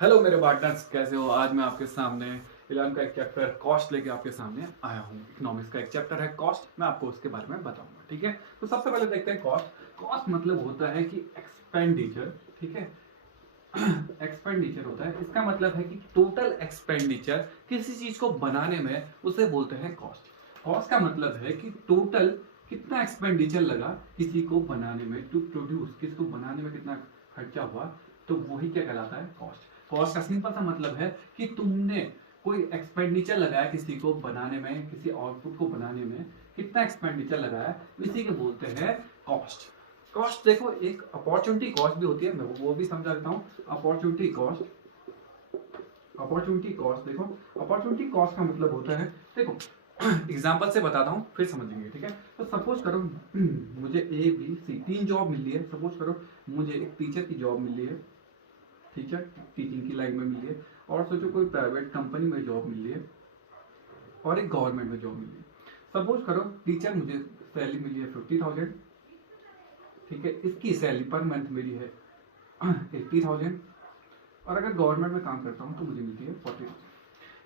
Hello मेरे partners, कैसे हो? आज मैं आपके सामने 11 का एक चैप्टर कॉस्ट लेके आपके सामने आया हूँ। इकोनॉमिक्स का एक चैप्टर है कॉस्ट, मैं आपको उसके बारे में बताऊंगा। ठीक है, तो सबसे पहले देखते हैं कॉस्ट। कॉस्ट मतलब होता है कि एक्सपेंडिचर। ठीक है, एक्सपेंडिचर होता है, इसका मतलब है कि टोटल एक्सपेंडिचर किसी चीज को बनाने में, उसे बोलते हैं कॉस्ट। कॉस्ट का मतलब है कि टोटल कितना एक्सपेंडिचर लगा किसी को बनाने में, टू प्रोड्यूस, किसको बनाने में कितना खर्चा हुआ, तो वही क्या कहलाता है? कॉस्ट। कॉस्ट का सिंपल सा मतलब है कि तुमने कोई एक्सपेंडिचर लगाया किसी को बनाने में, किसी आउटपुट को बनाने में कितना एक्सपेंडिचर लगाया, इसी को बोलते हैं कॉस्ट। कॉस्ट देखो, एक अपॉर्चुनिटी कॉस्ट भी होती है, मैं वो भी समझा देता हूँ। अपॉर्चुनिटी कॉस्ट, अपॉर्चुनिटी कॉस्ट देखो, अपॉर्चुनिटी कॉस्ट का मतलब होता है, देखो एग्जाम्पल से बताता हूँ फिर समझेंगे। ठीक है, तो सपोज करो मुझे ए बी सी तीन जॉब मिली है। सपोज करो मुझे एक टीचर की जॉब मिली है, टीचर टीचिंग की लाइन में मिली है, और सोचो कोई प्राइवेट कंपनी में जॉब मिली है, और एक गवर्नमेंट में जॉब मिली है। सपोज करो टीचर मुझे सैलरी मिली है 50,000। ठीक है, इसकी सैलरी पर मंथ मेरी है 80,000, और अगर गवर्नमेंट में काम करता हूँ तो मुझे मिलती है 40,000।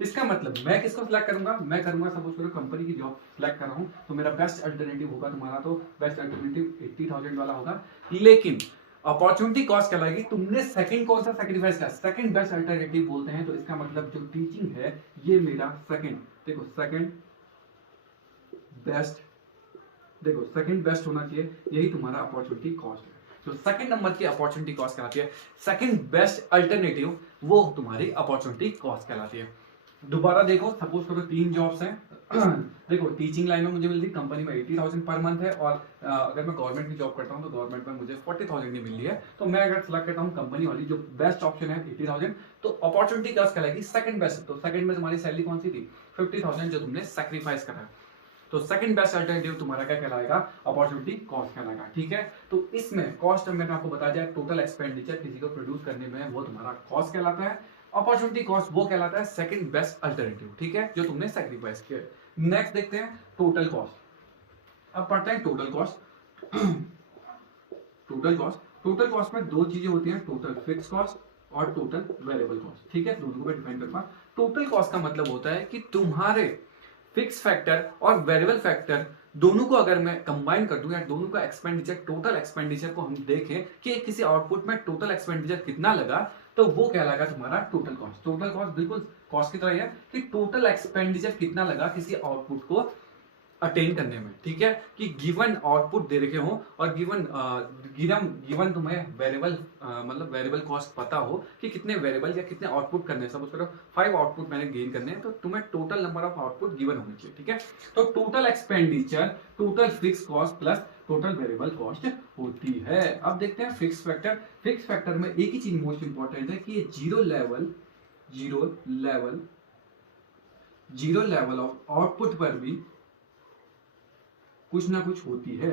इसका मतलब मैं किसको सिलेक्ट करूंगा? मैं करूंगा, सपोज करो कंपनी की जॉब सिलेक्ट कर रहा हूं, तो मेरा बेस्ट अल्टरनेटिव होगा, तुम्हारा तो बेस्ट अल्टरनेटिव 80,000 वाला होगा। लेकिन अपॉर्चुनिटी कॉस्ट कहलाएगी, तुमने सेकंड कौन सा सेक्रीफाइस किया? सेकंड बेस्ट अल्टरनेटिव बोलते हैं। तो इसका मतलब जो टीचिंग है ये मेरा सेकंड, देखो सेकंड बेस्ट, देखो सेकंड बेस्ट होना चाहिए, यही तुम्हारा अपॉर्चुनिटी कॉस्ट है। तो सेकंड नंबर की अपॉर्चुनिटी कॉस्ट कहलाती है। सेकंड बेस्ट अल्टरनेटिव वो तुम्हारी अपॉर्चुनिटी कॉस्ट कहलाती है। दोबारा देखो, सपोज करो तीन जॉब्स हैं देखो टीचिंग लाइन में मुझे मिल रही, कंपनी में 80,000 पर मंथ है, और अगर मैं गवर्नमेंट की जॉब करता हूँ तो गवर्नमेंट में मुझे 40,000 ही मिल रही है। तो मैं अगर सिलेक्ट करता हूँ कंपनी वाली, जो बेस्ट ऑप्शन है 80,000, तो अपॉर्चुनिटी कॉस्ट कहलाएगी सेकंड बेस्ट। तो सेकंड में तुम्हारी सैलरी कौन सी थी? 50,000, जो तुमने सेक्रीफाइस करा। तो सेकंड बेस्ट अल्टरनेटिव तुम्हारा क्या कहलाएगा? अपॉर्चुनिटी कॉस्ट कहलाएगा। ठीक है, तो इसमें कॉस्ट मैंने आपको बता दिया, टोटल एक्सपेंडिचर किसी को प्रोड्यूस करने में, वो तुम्हारा कॉस्ट कहलाता है। अपॉर्चुनिटी कॉस्ट वो कहलाता है सेकंड बेस्ट अल्टरनेटिव। ठीक है, जो तुमने सेक्रीफाइस किया। नेक्स्ट देखते हैं टोटल कॉस्ट। अब पढ़ते हैं total cost. Total cost, total cost में दो चीजें होती हैं, टोटल फिक्स कॉस्ट और टोटल वेरिएबल कॉस्ट। ठीक है, दोनों को डिफाइन करना। टोटल कॉस्ट का मतलब होता है कि तुम्हारे फिक्स फैक्टर और वेरिएबल फैक्टर दोनों को अगर मैं कंबाइन कर दूं, या दोनों का एक्सपेंडिचर, टोटल एक्सपेंडिचर को हम देखें कि किसी आउटपुट में टोटल एक्सपेंडिचर कितना लगा, तो वो कहलाएगा तुम्हारा टोटल कॉस्ट। टोटल कॉस्ट बिल्कुल कॉस्ट की तरह ही है कि टोटल एक्सपेंडिचर कितना लगा किसी आउटपुट को अटेन करने में। ठीक है, कि गिवन आउटपुट दे रखे हो, और गिवन गिवन गिवन तुम्हें वेरिएबल, मतलब वेरिएबल कॉस्ट पता हो कि कितने वेरिएबल या कितने आउटपुट करने हैं। सपोज करो 5 आउटपुट मैंने गेन करने हैं, तो तुम्हें total number of output given होने चाहिए। ठीक है, तो total expenditure total fix cost plus total variable cost होती है। अब देखते हैं फिक्स फैक्टर। फिक्स फैक्टर में एक ही चीज मोस्ट इंपॉर्टेंट है कि ये zero level zero level of output पर भी कुछ ना कुछ होती है।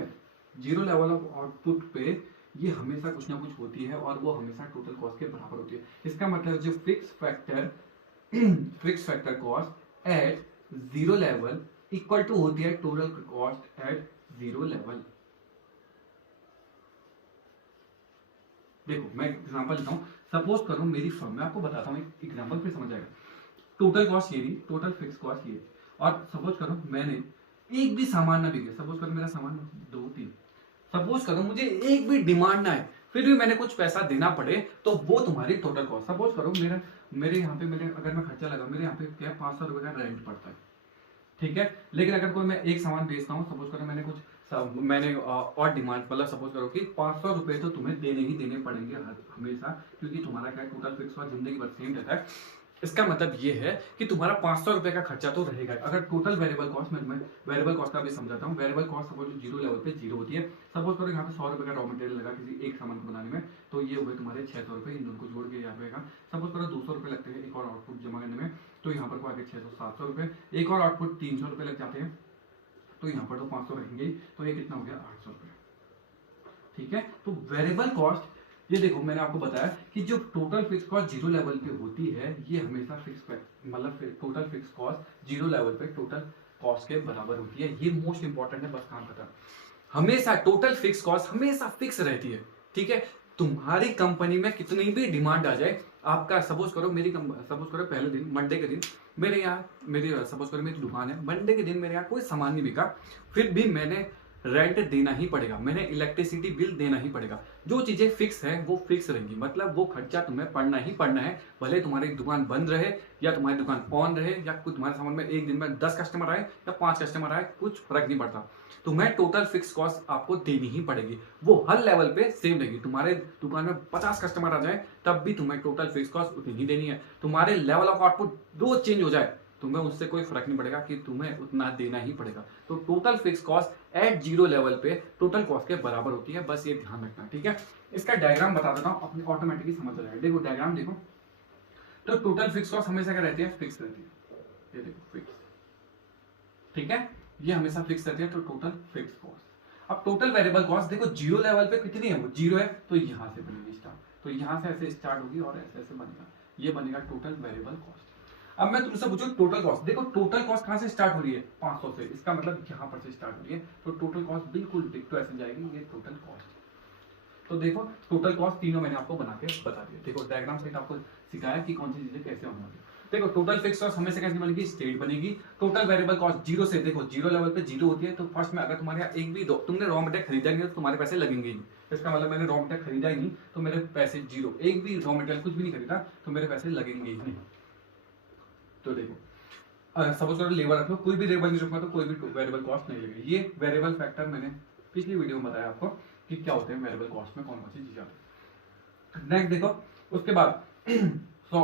जीरो लेवल ऑफ आउटपुट पे ये हमेशा कुछ ना कुछ होती है, और वो हमेशा टोटल कॉस्ट के बराबर होती है। इसका मतलब जो fix factor fix factor cost at zero level equal to होती है total cost at zero level. देखो मैं एग्जांपल लेता हूं, सपोज करो मेरी फर्म, मैं आपको बताता हूं एक एग्जांपल, फिर समझ आएगा। टोटल कॉस्ट ये रही, टोटल फिक्स कॉस्ट ये, और सपोज करो मैंने एक भी सामान ना बिके। सपोज करो मेरा सामान दो तीन, सपोज करो मुझे एक भी डिमांड ना है, फिर भी मैंने कुछ पैसा देना पड़े, तो वो तुम्हारी टोटल कॉस्ट। सपोज करो मेरा मेरे यहाँ पे मेरे अगर मैं खर्चा लगा, मेरे यहाँ पे क्या 500 रुपए का रेंट पड़ता है। ठीक है, लेकिन अगर कोई मैं एक सामान बेचता हूँ, सपोज करो मैंने कुछ मैंने और डिमांड, मतलब सपोज करो कि 500 रुपए तो तुम्हें देने ही देने पड़ेंगे हमेशा, क्योंकि तुम्हारा क्या टोटल फिक्स कॉस्ट जिंदगी भर सेम रहता है। इसका मतलब ये है कि तुम्हारा 500 रुपए का खर्चा तो रहेगा। अगर टोटल वेरिएबल कॉस्ट में मैं वेरिएबल कॉस्ट का भी समझाता हूँ। Variable cost suppose zero level पे जीरो होती है। सपोज करो यहाँ पे 100 रुपए का रॉ मटेरियल लगा किसी एक सामान को बनाने में, तो ये हुए तुम्हारे 600 रुपए, इन दोनों को जोड़ के यहाँ पे। सपोज करो 200 रुपए लगते हैं एक और आउटपुट जमा करने में, तो यहाँ पर को आगे 600 700 रुपए, एक और आउटपुट 300 रुपए लग जाते हैं, तो यहाँ पर तो 500 रहेंगे ही, तो ये कितना हो गया 800 रुपए। ठीक है, तो वेरिएबल कॉस्ट, ये देखो मैंने आपको बताया कि जो total fix cost zero level पे होती है, ये हमेशा फिक्स, मतलब total fix cost zero level पे टोटल कॉस्ट के बराबर होती है। ये मोस्ट इंपॉर्टेंट है, बस काम खत्म। हमेशा टोटल फिक्स कॉस्ट हमेशा फिक्स रहती है। ठीक है, तुम्हारी कंपनी में कितनी भी डिमांड आ जाए, आपका सपोज करो सपोज करो पहले दिन मंडे के दिन मेरे यहाँ सपोज करो मेरी दुकान है, मंडे के दिन मेरे यहाँ कोई सामान नहीं बिका, फिर भी मैंने रेंट देना ही पड़ेगा, मैंने इलेक्ट्रिसिटी बिल देना ही पड़ेगा। जो चीजें फिक्स है वो फिक्स रहेंगी, मतलब वो खर्चा तुम्हें पड़ना ही पड़ना है, भले तुम्हारी दुकान बंद रहे या तुम्हारी दुकान ऑन रहे, या कुछ तुम्हारे सामान में एक दिन में 10 कस्टमर आए या 5 कस्टमर आए, कुछ फर्क नहीं पड़ता, तुम्हें टोटल फिक्स कॉस्ट आपको देनी ही पड़ेगी। वो हर लेवल पे सेम रहेगी। तुम्हारे दुकान में 50 कस्टमर आ जाए तब भी तुम्हें टोटल फिक्स कॉस्ट उतनी ही देनी है। तुम्हारे लेवल ऑफ आउटपुट दो चेंज हो जाए, तुम्हें उससे कोई फर्क नहीं पड़ेगा कि तुम्हें उतना देना ही पड़ेगा। तो total fix cost at zero level पे टोटल कॉस्ट के बराबर होती है, बस ये ध्यान रखना, ठीक है। इसका डायग्राम बता देता हूँ, अपनी ऑटोमेटिकली समझ जाएगा। देखो डायग्राम देखो, तो टोटल फिक्स कॉस्ट हमेशा क्या रहती है, फिक्स रहती है, ये देखो फिक्स, ठीक है, ये हमेशा फिक्स रहती है, तो टोटल फिक्स कॉस्ट। अब टोटल वेरिएबल कॉस्ट देखो जीरो लेवल पे कितनी है, वो जीरो है, तो यहाँ से बनेगी स्टार्ट, तो यहाँ से ऐसे स्टार्ट होगी और ऐसे ऐसे बनेगा, ये बनेगा टोटल वेरिएबल कॉस्ट। अब मैं तुमसे पूछूं टोटल कॉस्ट, देखो टोटल कॉस्ट कहां से स्टार्ट हो रही है, 500 से, इसका मतलब यहां पर से स्टार्ट हो रही है, तो टोटल कॉस्ट बिल्कुल डिक्टो ऐसे जाएगी, ये टोटल कॉस्ट। तो देखो टोटल कॉस्ट तीनों मैंने आपको बना के बता दिया। देखो डायग्राम से आपको सिखाया कि कौन सी चीजें कैसे होने वाली। देखो टोटल फिक्स कॉस्ट हमेशा कैसे बनेगी, स्टेट बनेगी। टोटल वेरिएबल कॉस्ट जीरो से, देखो जीरो लेवल पे जीरो होती है, तो फर्स्ट में अगर तुम्हारे यहाँ एक भी तुमने रॉ मटेरियल खरीदा नहीं तो तुम्हारे पैसे लगेंगे ही, इसका मतलब मैंने रॉ मटेरियल खरीदा ही नहीं तो मेरे पैसे जीरो, एक भी रॉ मटेरियल कुछ भी नहीं खरीदा तो मेरे पैसे लगेंगे ही नहीं। तो देखो सपोज करो लेबर रख लो, कोई भी लेबर नहीं रखा तो कोई भी वेरिएबल कॉस्ट नहीं लगेगी। ये वेरिएबल फैक्टर मैंने पिछली वीडियो में बताया आपको कि क्या होते हैं वेरिएबल कॉस्ट में, कौन कौन सी चीजें आती है। नेक्स्ट देखो, उसके बाद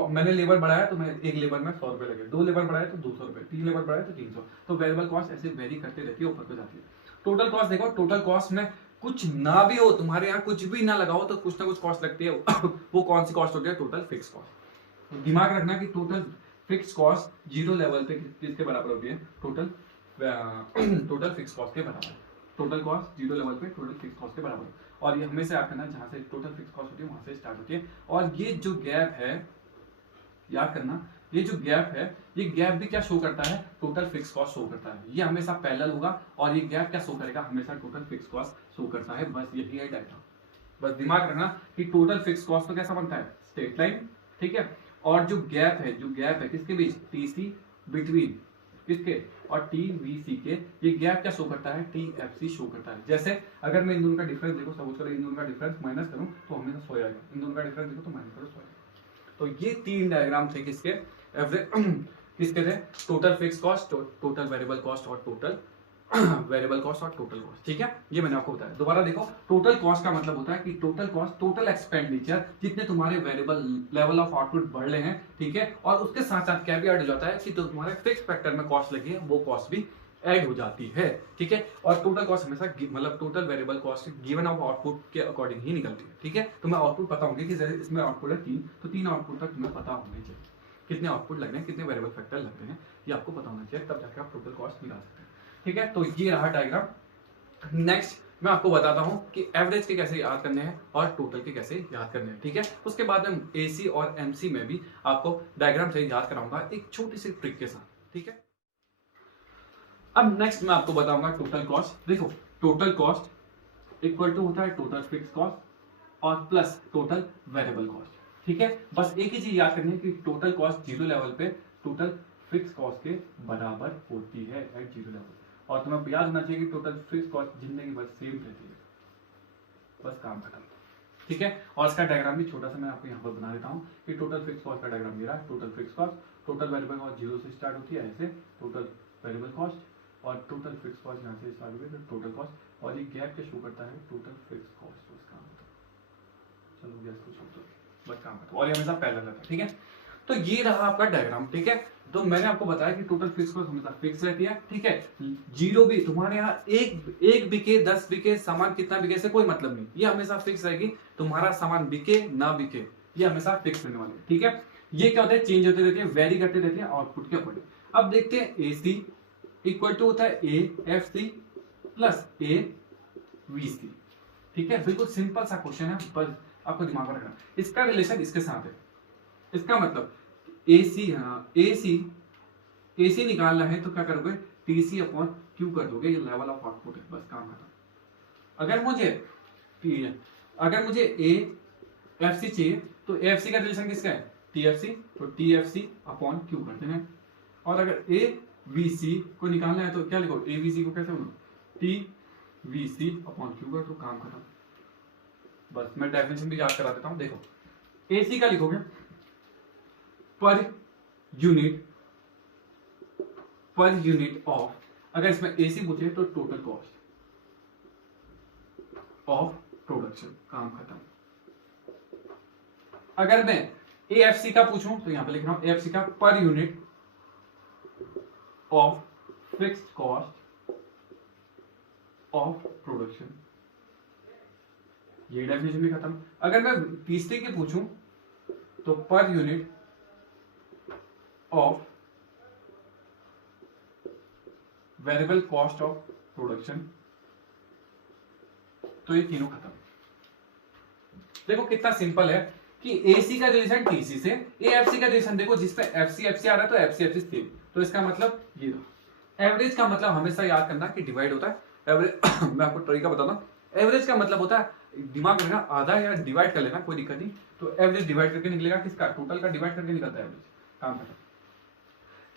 मैंने लेबर बढ़ाया तो मैं एक लेबर में 100 रुपए लगे, 2 लेबर बढ़ाए तो 200 रुपए, 3 लेबर बढ़ाए तो 300, तो वेरिएबल कॉस्ट ऐसे वेरी करते रहती है, ऊपर को जाती है। टोटल कॉस्ट देखो, टोटल कॉस्ट में कुछ ना भी हो, तुम्हारे यहाँ कुछ भी ना लगाओ तो कुछ ना कुछ कॉस्ट लगती है वो कौन सी कॉस्ट होती है, टोटल फिक्स कॉस्ट। तो दिमाग रखना कि total fix cost zero level पे किसके बराबर होती है, टोटल फिक्स कॉस्ट के बराबर। टोटल कॉस्ट जीरो लेवल पे टोटल फिक्स कॉस्ट के बराबर, और ये हमेशा याद करना जहां से टोटल फिक्स कॉस्ट होती है वहां से स्टार्ट होती है। और ये जो गैप है, याद करना, ये जो गैप है, ये गैप भी क्या शो करता है, टोटल फिक्स कॉस्ट शो करता है। ये हमेशा पैरेलल होगा और ये गैप क्या शो करेगा, हमेशा टोटल फिक्स कॉस्ट शो करता है। बस यही है डायग्राम। बस दिमाग रखना कि टोटल फिक्स कॉस्ट तो कैसा बनता है, स्ट्रेट लाइन, ठीक है। और जो गैप है किसके बीच, टीसी बिटवीन किसके और टीवीसी के, ये गैप क्या शो करता है, टीएफसी शो करता है। जैसे अगर मैं इन दोनों का डिफरेंस देखो, सपोज करो इन दोनों का डिफरेंस माइनस करूं तो हमें 100 आएगा, इन दोनों का डिफरेंस देखो तो माइनस करो 100 आएगा। तो ये तीन डायग्राम थे किसके, एवरेज किसके थे, total fix cost, total variable cost और टोटल वेरिएबल कॉस्ट और टोटल कॉस्ट, ठीक है। ये मैंने आपको बताया। दोबारा देखो, टोटल कॉस्ट का मतलब होता है कि टोटल कॉस्ट, टोटल एक्सपेंडिचर, जितने तुम्हारे वेरिएबल लेवल ऑफ आउटपुट बढ़ रहे हैं, ठीक है, और उसके साथ साथ क्या भी ऐड हो जाता है कि तो तुम्हारे फिक्स फैक्टर में कॉस्ट लगी है वो कॉस्ट भी ऐड हो जाती है, ठीक है। और टोटल कॉस्ट हमेशा मतलब total variable cost given of output के अकॉर्डिंग ही निकलती है, ठीक है। तुम्हें आउटपुट पता होंगे कि जैसे इसमें आउटपुट है 3, तो 3 आउटपुट तक तुम्हें पता होने चाहिए, कितने आउटपुट लग रहे हैं, कितने वेरिएबल फैक्टर लग रहे हैं, ये आपको पता होना चाहिए, तब जाकर आप टोटल कॉस्ट निकाल सकते हैं, ठीक है। तो ये रहा डायग्राम। नेक्स्ट मैं आपको बताता हूं कि एवरेज के कैसे याद करने हैं और टोटल के कैसे याद करने हैं, ठीक है। उसके बाद में एसी और एमसी में भी आपको डायग्राम से याद कराऊंगा एक छोटी सी ट्रिक के साथ, ठीक है। अब नेक्स्ट मैं आपको बताऊंगा टोटल कॉस्ट। देखो टोटल कॉस्ट इक्वल टू होता है टोटल फिक्स कॉस्ट और प्लस टोटल वेरिएबल कॉस्ट, ठीक है। बस एक ही चीज याद करनी है कि टोटल कॉस्ट जीरो लेवल पे टोटल फिक्स कॉस्ट के बराबर होती है एट जीरो लेवल, और तुम्हें याद होना चाहिए कि टोटल फिक्स कॉस्ट जिंदगी भर सेम रहती है, बस काम खत्म, ठीक है। और इसका डायग्राम भी छोटा सा मैं आपको यहाँ पर बना देता हूँ कि टोटल फिक्स कॉस्ट का डायग्राम ये रहा। Total fix cost, total variable cost zero से स्टार्ट होती है ऐसे, टोटल वेरिएबल कॉस्ट और टोटल फिक्स कॉस्ट यहाँ से स्टार्ट होगी तो टोटल कॉस्ट, और ये गैप के शो करता है टोटल फिक्स कॉस्ट, बस काम खत्म। चलो गैस को छोड़ दो, बस काम खत्म, और ये हमेशा पैरेलल रहता है, ठीक है। तो ये रहा आपका डायग्राम, ठीक है। तो मैंने आपको बताया कि टोटल फिक्स कॉस्ट हमेशा फिक्स रहती है, ठीक है। जीरो भी तुम्हारे यहाँ एक बिके 10 बिके सामान कितना बिके से कोई मतलब नहीं, ये हमेशा फिक्स रहेगी। तुम्हारा सामान बिके ना बिके ये हमेशा फिक्स रहने वाली है, ठीक है। ये क्या होता है, चेंज होती रहती है, वेरी करती रहती है आउटपुट के अकॉर्डिंग। अब देखते हैं एसी इक्वल टू होता है A F C plus A V C, ठीक है। बिल्कुल सिंपल सा क्वेश्चन है, बस आपको दिमाग में रखना। इसका रिलेशन इसके साथ है, इसका मतलब एसी निकालना है तो क्या करोगे, टीसी अपॉन क्यू कर दोगे, ये लेवल ऑफ आउटपुट है, बस काम खत्म। अगर मुझे ए एफसी चाहिए, तो एफसी का रिलेशन किसका है, टीएफसी, तो टीएफसी अपॉन क्यू कर देना है। और अगर ए वी सी को निकालना है तो क्या लिखो, ए वी सी को कैसे बोलो, टी वी सी अपॉन क्यू कर, तो काम खत्म। बस मैं डेफिनेशन भी याद करा देता हूं, देखो एसी का लिखोगे पर यूनिट ऑफ, अगर इसमें एसी पूछे तो टोटल कॉस्ट ऑफ प्रोडक्शन, काम खत्म। अगर मैं एएफसी का पूछूं तो यहां पे लिख रहा हूं एएफसी का per unit of fixed cost of production, ये डेफिनेशन भी खत्म। अगर मैं तीसरे की पूछूं तो per unit of variable cost of production, तो ये तीनों खत्म। देखो कितना सिंपल है कि एसी का रिलेशन टीसी से, एएफसी का रिलेशन देखो जिसपे एफसी एफसी आ रहा है तो एफसी एफसी सेम, तो इसका मतलब ये रहा। एवरेज का मतलब हमेशा याद करना कि डिवाइड होता है एवरेज मैं आपको तरीका बताता हूं। एवरेज का मतलब होता है, दिमाग में रखना, आधा या डिवाइड कर लेना, कोई दिक्कत नहीं। तो एवरेज डिवाइड करके निकलेगा किसका, टोटल का डिवाइड करके निकलता है एवरेज, काम खत्म।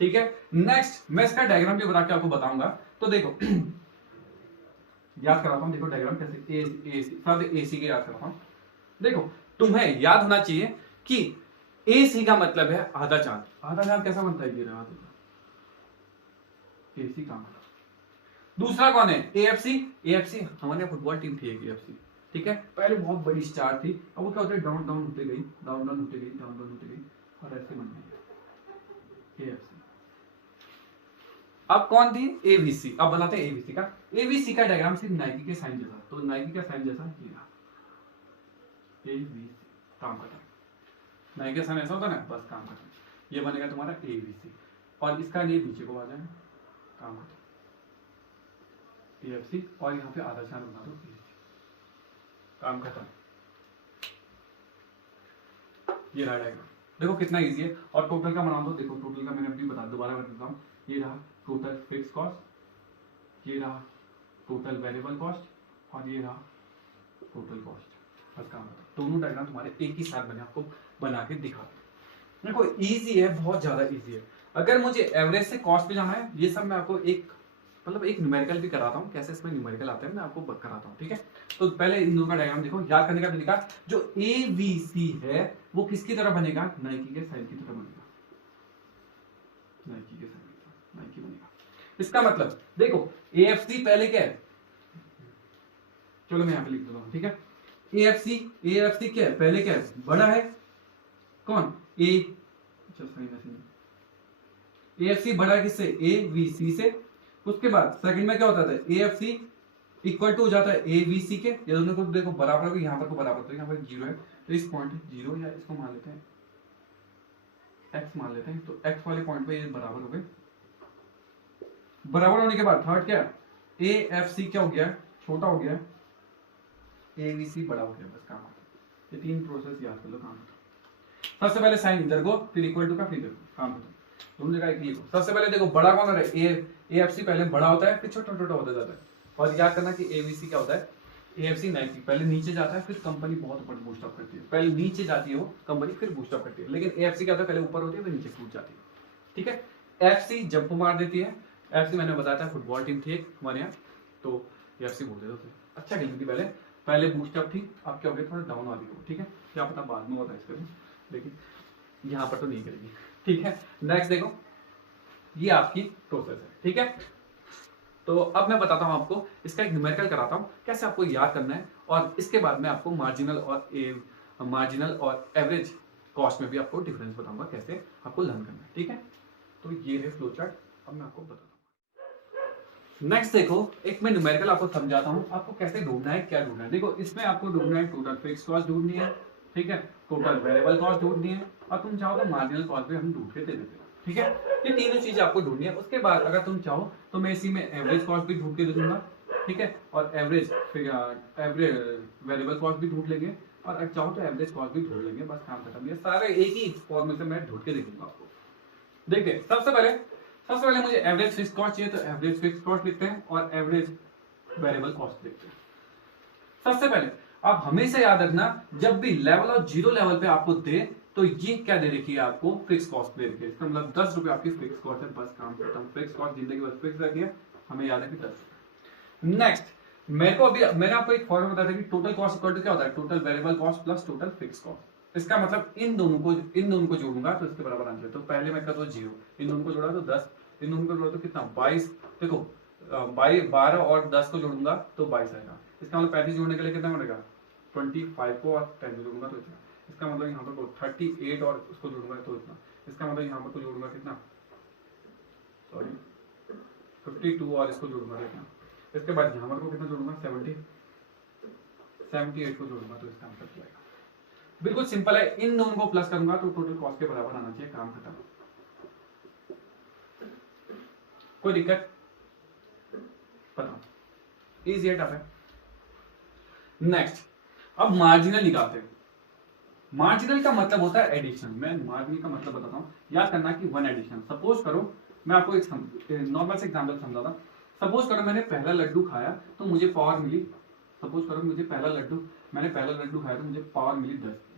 ठीक है, नेक्स्ट मैं इसका डायग्राम भी बना के आपको बताऊंगा। तो देखो याद कराता हूं, देखो डायग्राम कैसे, एसी सब एसी के याद कराता हूं। देखो तुम्हें याद होना चाहिए कि एसी का मतलब है आधा चार्ज। आधा चार्ज कैसा बनता है, ये रहा एसी का मतलब। दूसरा कौन है, एएफसी। एएफसी हमारे फुटबॉल टीम थी एएफसी, ठीक है, पहले बहुत बड़ी स्टार थी, अब वो क्या होता है डाउन डाउन होते गई, डाउन डाउन होते गई, डाउन डाउन होते गई, और ऐसे बन गई एएफसी। अब कौन थी, एवीसी। अब बनाते हैं एवीसी का। एवीसी का डायग्राम सिर्फ नाइकी के साइन जैसा, तो नाइकी का साइन जैसा ये रहा एवीसी, काम खत्म। नाइकी का साइन ऐसा होता है ना, बस काम खत्म। ये बनेगा तुम्हारा एवीसी, और इसका ये नीचे को आ जाएगा, काम खत्म। एएफसी और यहाँ पे आधा चार्ज बना दो एसी, काम खत्म। ये रहा डायग्राम, देखो कितना इजी है। और टोटल का बना दो, देखो टोटल का मैंने अभी बता दोबारा बता देता हूँ। ये रहा टोटल फिक्स कॉस्ट, ये रहा टोटल वेरिएबल कॉस्ट, और ये रहा टोटल कॉस्ट, बस काम खत्म। दोनों डायग्राम तुम्हारे एक ही साथ बने, आपको बना के दिखा दो। देखो इजी है, बहुत ज्यादा इजी है। अगर मुझे एवरेज से कॉस्ट पे जाना है, ये सब मैं आपको एक मतलब एक न्यूमेरिकल भी कराता हूँ, कैसे इसमें न्यूमेरिकल आते हैं मैं आपको कराता हूँ, ठीक है। तो पहले इन दोनों का डायग्राम देखो, याद करने का तरीका, जो एवीसी है वो किसकी तरह बनेगा, नाइकी के साइन की तरह बनेगा, नाइकी के साइन की तरह नाइकी बनेगा। इसका मतलब देखो एएफसी पहले क्या है, चलो मैं यहाँ पे लिख देता हूँ, ठीक है। एएफसी क्या है, पहले क्या है, बड़ा है कौन, एएफसी बड़ा है किससे, एवीसी से। उसके बाद सेकंड में क्या होता है, एएफसी इक्वल टू हो जाता है एवीसी के, ये दोनों को देखो बराबर हो, यहाँ पर को बराबर, तो यहाँ पर जीरो है, तो इस पॉइंट जीरो, या इसको मान लेते हैं एक्स मान लेते हैं, तो एक्स वाले पॉइंट पे ये बराबर हो गए। बराबर होने के बाद थर्ड क्या, एएफसी क्या हो गया, छोटा हो गया, एवीसी बड़ा हो गया, बस काम। ये तीन प्रोसेस याद कर लो, काम। सबसे पहले साइन इधर को, फिर इक्वल टू का, फिर काम खत्म। दोनों जगह एक लिखो। सबसे पहले देखो बड़ा कौन है, एएफसी पहले बड़ा होता है, फिर छोटा छोटा होता जाता है। और याद करना कि एवीसी क्या होता है, एएफसी नाइकी पहले नीचे जाता है, फिर कंपनी बहुत ऊपर बूस्टअप करती है। पहले नीचे जाती है वो कंपनी, फिर बूस्टअप करती है। लेकिन एएफसी क्या होता है, पहले ऊपर होती है, फिर नीचे कूद जाती है, ठीक है। एफसी जंप मार देती है। एफसी मैंने बताया था फुटबॉल टीम थी एक हमारे यहाँ, तो एफसी बोलते थे, अच्छा खेलती थी पहले बूस्टअप थी, अब क्या हो गया, थोड़ा डाउन वाली हो, ठीक है। क्या पता बाद में होता है इसका, लेकिन यहाँ पर तो नहीं करेगी, ठीक है। नेक्स्ट देखो, ये आपकी प्रोसेस है, ठीक है। तो अब मैं बताता हूं आपको, इसका एक न्यूमेरिकल कराता हूं कैसे आपको याद करना है, और इसके बाद में आपको मार्जिनल और एवरेज कॉस्ट में भी आपको डिफरेंस बताऊंगा कैसे आपको लर्न करना है, ठीक है। तो ये है फ्लो चार्ट, अब मैं आपको बताता हूँ। नेक्स्ट देखो, एक मैं न्यूमेरिकल आपको समझाता हूँ, आपको कैसे ढूंढना है, क्या ढूंढना है। देखो इसमें आपको ढूंढना है टोटल फिक्स कॉस्ट ढूंढनी है, ठीक है, टोटल वेरिएबल कॉस्ट ढूंढनी है, और तुम चाहो तो मार्जिनल कॉस्ट भी हम ढूंढ के दे देते हैं, ठीक है। ये तीनों चीजें आपको ढूंढनी है। उसके बाद अगर तुम चाहो तो मैं इसी में एवरेज कॉस्ट भी ढूंढ के दे दूंगा, ठीक है, और एवरेज वेरिएबल कॉस्ट भी ढूंढ लेंगे, और अगर चाहो तो एवरेज कॉस्ट भी ढूंढ लेंगे, बस काम खत्म। ये सारे एक ही फॉर्मूले से मैं ढूंढ के दे दूंगा आपको। देखिए सबसे पहले मुझे एवरेज फिक्स कॉस्ट चाहिए, तो एवरेज फिक्स कॉस्ट लिखते हैं और एवरेज वेरिएबल कॉस्ट लिखते हैं। सबसे पहले आप हमेशा याद रखना, जब भी लेवल और जीरो लेवल पे आपको दे तो ये क्या दे रखी है आपको, फिक्स कॉस्ट दे रखी है। इसका मतलब 10 रुपए आपकी फिक्स कॉस्ट है, बस काम खत्म। फिक्स कॉस्ट जिंदगी भर फिक्स रखी है, हमें याद है कि 10। नेक्स्ट, मेरे को अभी मैंने आपको एक फॉर्मूला बताया था कि टोटल कॉस्ट इक्वल टू क्या होता है, total variable cost plus total fix cost. इसका मतलब इन दोनों को जोड़ूंगा तो इसके बराबर आंसर। तो पहले मैं कर दो 0, इन दोनों को जोड़ा तो 10, इन दोनों को जोड़ा तो कितना 22। देखो 12 और 10 को जोड़ूंगा तो 22 आएगा। इसका मतलब 35 जोड़ने के लिए कितना पड़ेगा, 25 को और 10 जोड़ूंगा तो इतना। इसका मतलब यहाँ पर 38 और उसको जोड़ूंगा तो इतना। इसका मतलब यहाँ पर को जोड़ूंगा कितना, सॉरी 52 और इसको जोड़ूंगा कितना। इसके बाद यहाँ पर को कितना जोड़ूंगा 78 को जोड़ूंगा तो इसका आंसर क्या आएगा। बिल्कुल सिंपल है, इन दोनों को प्लस करूंगा तो टोटल कॉस्ट के बराबर आना चाहिए, काम खत्म। कोई दिक्कत, बताओ, इजी है टफ है। नेक्स्ट, अब मार्जिनल निकालते हैं। मार्जिनल का मतलब होता है एडिशन। मैं मार्जिनल का मतलब बताता हूँ, याद करना कि 1 एडिशन। सपोज करो मैं आपको एक नॉर्मल से एग्जांपल समझाता। सपोज करो मैंने पहला लड्डू खाया तो मुझे पावर मिली, सपोज करो मैंने पहला लड्डू खाया तो मुझे पावर मिली 10 की।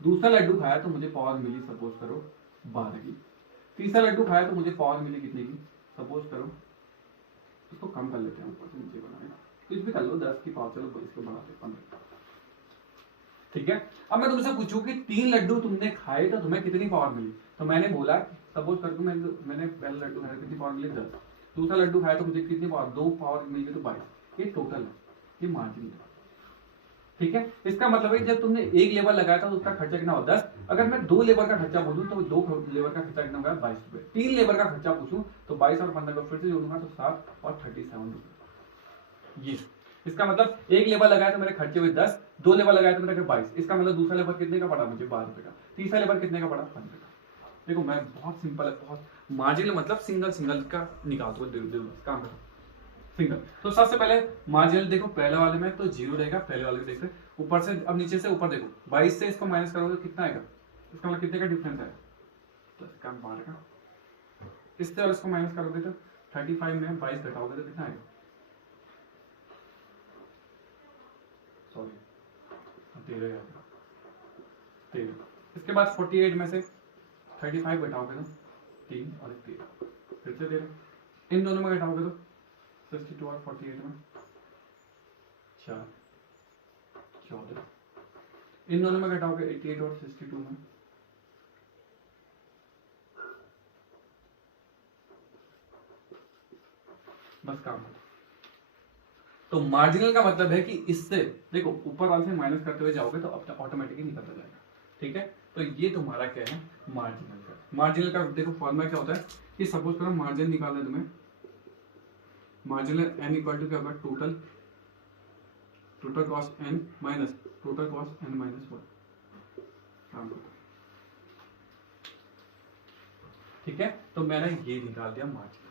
दूसरा लड्डू खाया तो मुझे पावर मिली सपोज करो 12 की। तीसरा लड्डू खाया तो मुझे पावर मिली कितने की, सपोज करो, इसको कम कर लेते हैं, ऊपर से नीचे बनाए, कुछ भी कर लो, 10 की पावर, चलो इसको बढ़ाते 15। ठीक है, अब मैं तुमसे पूछूं कि 3 लड्डू तुमने खाए तो तुम्हें कितनी पावर मिली। तो मैंने बोला सपोज करके मैंने पहला लड्डू खाया, कितनी पावर मिली 10। दूसरा लड्डू खाया तो मुझे कितनी पावर, 2 पावर मिल गई तो 22। ये टोटल है, ये मार्जिन है। ठीक है, इसका मतलब है जब तुमने एक लेबर लगाया था तो उसका खर्चा कितना हुआ 10। अगर मैं 2 लेबर का खर्चा बोलूं तो 2 लेबर का खर्चा कितना होगा 22 रुपए। 3 लेबर का खर्चा पूछूं तो 22 और 15 को फिर से जोड़ूंगा तो 7 और 37 रुपए। ये इसका मतलब एक लेबर लगाया तो मेरे खर्चे हुए 10, 2 लेबर लगाया तो मेरे 22। इसका मतलब दूसरा लेबर कितने का पड़ा मुझे 12 रुपए का, तीसरा लेबर कितने का पड़ा 15 का। देखो मैं बहुत सिंपल है, बहुत मार्जिनल मतलब सिंगल का निकालते हुए काम करो सिंगल। तो सबसे पहले मार्जिनल देखो, पहले वाले में तो 0 रहेगा, पहले वाले में देखते ऊपर से, अब नीचे से ऊपर देखो 22 से इसको माइनस करोगे तो कितना आएगा, इसका मतलब कितने का डिफरेंस है, तो इसका 12 का। इससे और इसको माइनस करोगे तो 35 में 22 घटाओगे तो कितना आएगा, सॉरी 13। इसके बाद 48 में से 35 घटाओगे तो 3 और 13, फिर से 13। इन दोनों में घटाओगे तो 62 और 48 में 4 14। इन दोनों में घटाओगे 88 और 62 में, बस काम है। तो मार्जिनल का मतलब है कि इससे देखो ऊपर वाले से माइनस करते हुए जाओगे तो अपना ऑटोमेटिकली निकलता जाएगा। ठीक है, तो ये तुम्हारा क्या है मार्जिनल का। मार्जिनल का देखो फॉर्मूला क्या होता है कि सपोज करो मार्जिन निकालना है तुम्हें, मार्जिनल n इक्वल टू क्या होगा, total cost n minus total cost n minus 1। ठीक है, तो मैंने ये निकाल दिया मार्जिन,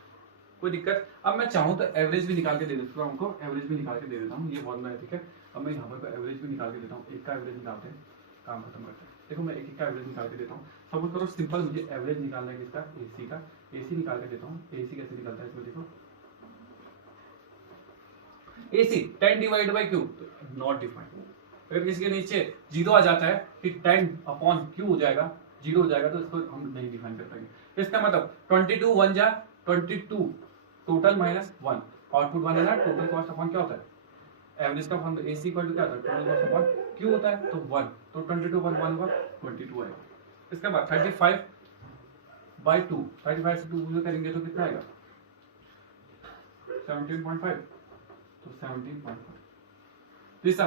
कोई दिक्कत। अब मैं चाहूं तो एवरेज भी निकाल के दे देता हूं, हमको एवरेज भी निकाल के दे देता हूं, ये फॉर्मूला है। ठीक है, अब मैं यहाँ पर एवरेज भी निकाल के देता हूँ, एक का एवरेज निकालते हैं, काम खत्म करते हैं। देखो मैं एक का एवरेज निकाल के देता हूँ। सपोज करो सिंपल मुझे एवरेज निकालना है किसका, एसी का। एसी निकाल के देता हूँ, एसी कैसे निकलता है इसमें देखो, AC 10 divide by Q, not defined. अगर किसी के नीचे 0 आ जाता है कि 10 अपॉन क्यू हो जाएगा, 0 हो जाएगा तो इसको हम नहीं डिफाइन कर पाएंगे। इसका मतलब 22 1 जा 22 टोटल माइनस 1, आउटपुट 1 है ना, टोटल कॉस्ट अपॉन क्या होता है एवरेज का फॉर्मूला, एसी इक्वल टू क्या होता है टोटल कॉस्ट अपॉन क्यू होता है, तो 1, तो 22 पर 1 होगा 22 आएगा। इसके बाद 35 बाई 2, 35 से 2 करेंगे तो कितना आएगा 17.5, तो 17.5। तीसरा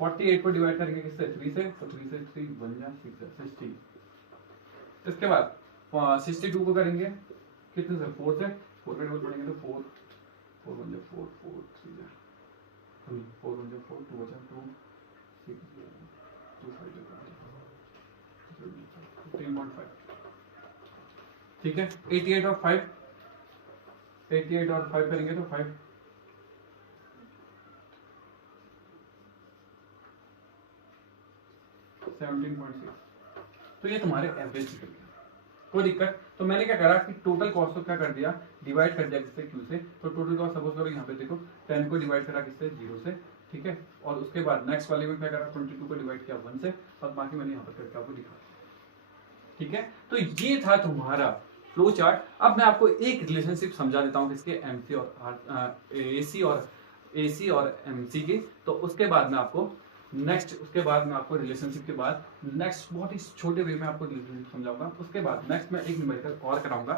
48 को डिवाइड करेंगे किससे 3 से, तो 3 से 3 बन जाए 60। इसके बाद 62 को करेंगे कितने से 4 से, 4 का डिवाइड पढ़ेंगे तो 4 1 जा 4 4 3 जा 4 1 जा 4 2 बचा 2 6 2 5 15.5। ठीक है, 88 और 5 करेंगे तो 5 17.6। तो ये तुम्हारे एवरेज निकल गया, कोई दिक्कत। तो मैंने क्या करा कि टोटल कॉस्ट को क्या कर दिया, डिवाइड कर दिया किससे क्यू से। तो टोटल कॉस्ट सपोज करो यहाँ पे देखो 10 को डिवाइड करा किससे 0 से, ठीक है। और उसके बाद नेक्स्ट वाले में क्या करा, 22 को डिवाइड किया 1 से, और बाकी मैंने यहाँ पर करके आपको दिखा, ठीक है। तो ये था तुम्हारा फ्लो चार्ट। अब मैं आपको एक रिलेशनशिप समझा देता हूँ किसके, एमसी और एसी और एमसी की। तो उसके बाद में आपको उसके बाद में आपको रिलेशनशिप के बाद नेक्स्ट बहुत ही छोटे वे में आपको रिलेशनशिप समझाऊंगा। उसके बाद नेक्स्ट मैं एक न्यूमेरिकल और कराऊंगा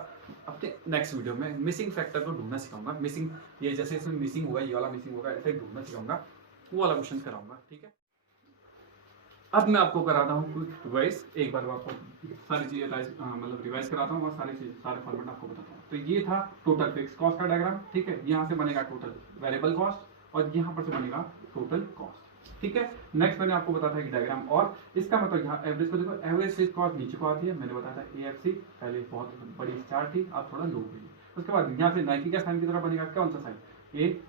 अपने नेक्स्ट वीडियो में। मिसिंग फैक्टर को ढूंढना सिखाऊंगा, मिसिंग ये जैसे इसमें मिसिंग होगा, ये वाला मिसिंग होगा, ऐसे ढूंढना सिखाऊंगा, वो वाला क्वेश्चन कराऊंगा, ठीक है। अब मैं आपको कराता हूँ कुछ रिवाइज, एक बार आपको सारी चीजें मतलब रिवाइज कराता हूँ और सारे फॉर्मेट आपको बताता हूँ। तो ये था टोटल फिक्स कॉस्ट का डायग्राम, ठीक है। यहाँ से बनेगा टोटल वेरिएबल कॉस्ट और यहाँ पर से बनेगा टोटल कॉस्ट, ठीक है। नेक्स्ट मैंने आपको बताया था कि डायग्राम, और इसका मतलब यहाँ एवरेज को देखो, एवरेज फिक्स कॉस्ट नीचे को आती है, मैंने बताया था एएफसी, पहले बहुत बड़ी स्टार थी, अब थोड़ा लो हुई। उसके बाद यहाँ से नाइकी का साइन की तरह बनेगा कौन सा साइन, ए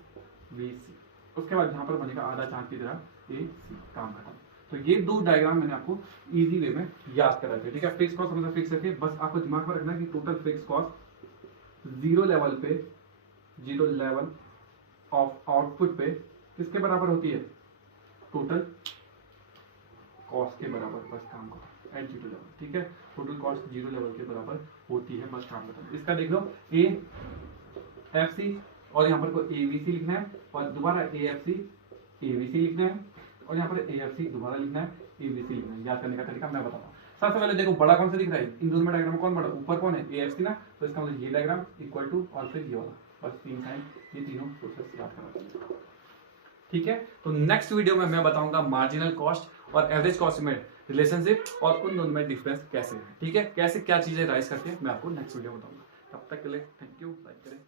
बी सी। उसके बाद यहाँ पर बनेगा आधा चांद की तरह ए सी, काम खत्म। तो ये दो डायग्राम मैंने आपको इजी वे में याद करा दिया, ठीक है। फिक्स कॉस्ट हमेशा फिक्स रखिए, बस आपको दिमाग में रखना है कि total fix cost zero level of output पे किसके बराबर होती है, टोटल कॉस्ट के बराबर, बस काम करो एट जीरो लेवल, ठीक है। टोटल कॉस्ट जीरो लेवल के बराबर होती है, बस काम करो। इसका देख लो, ए एफ सी और यहाँ पर को एबीसी लिखना है, और दोबारा ए एफ सी एबीसी लिखना है, और यहाँ पर एएफसी दोबारा लिखना है, एबीसी लिखना है। याद करने का तरीका मैं बताता हूँ। सबसे पहले देखो बड़ा कौन सा दिख रहा है, इन दोनों में डायग्राम कौन बड़ा, ऊपर कौन है, एएफसी ना, तो इसका मतलब ये डायग्राम इक्वल टू और फिर ये वाला, बस तीन साइन, ये तीनों प्रोसेस याद करना, ठीक है। तो नेक्स्ट वीडियो में मैं बताऊंगा मार्जिनल कॉस्ट और एवरेज कॉस्ट में रिलेशनशिप और उन दोनों में डिफरेंस कैसे है, ठीक है। कैसे क्या चीजें राइज करके मैं आपको नेक्स्ट वीडियो बताऊंगा। तब तक के लिए थैंक यू, लाइक करें।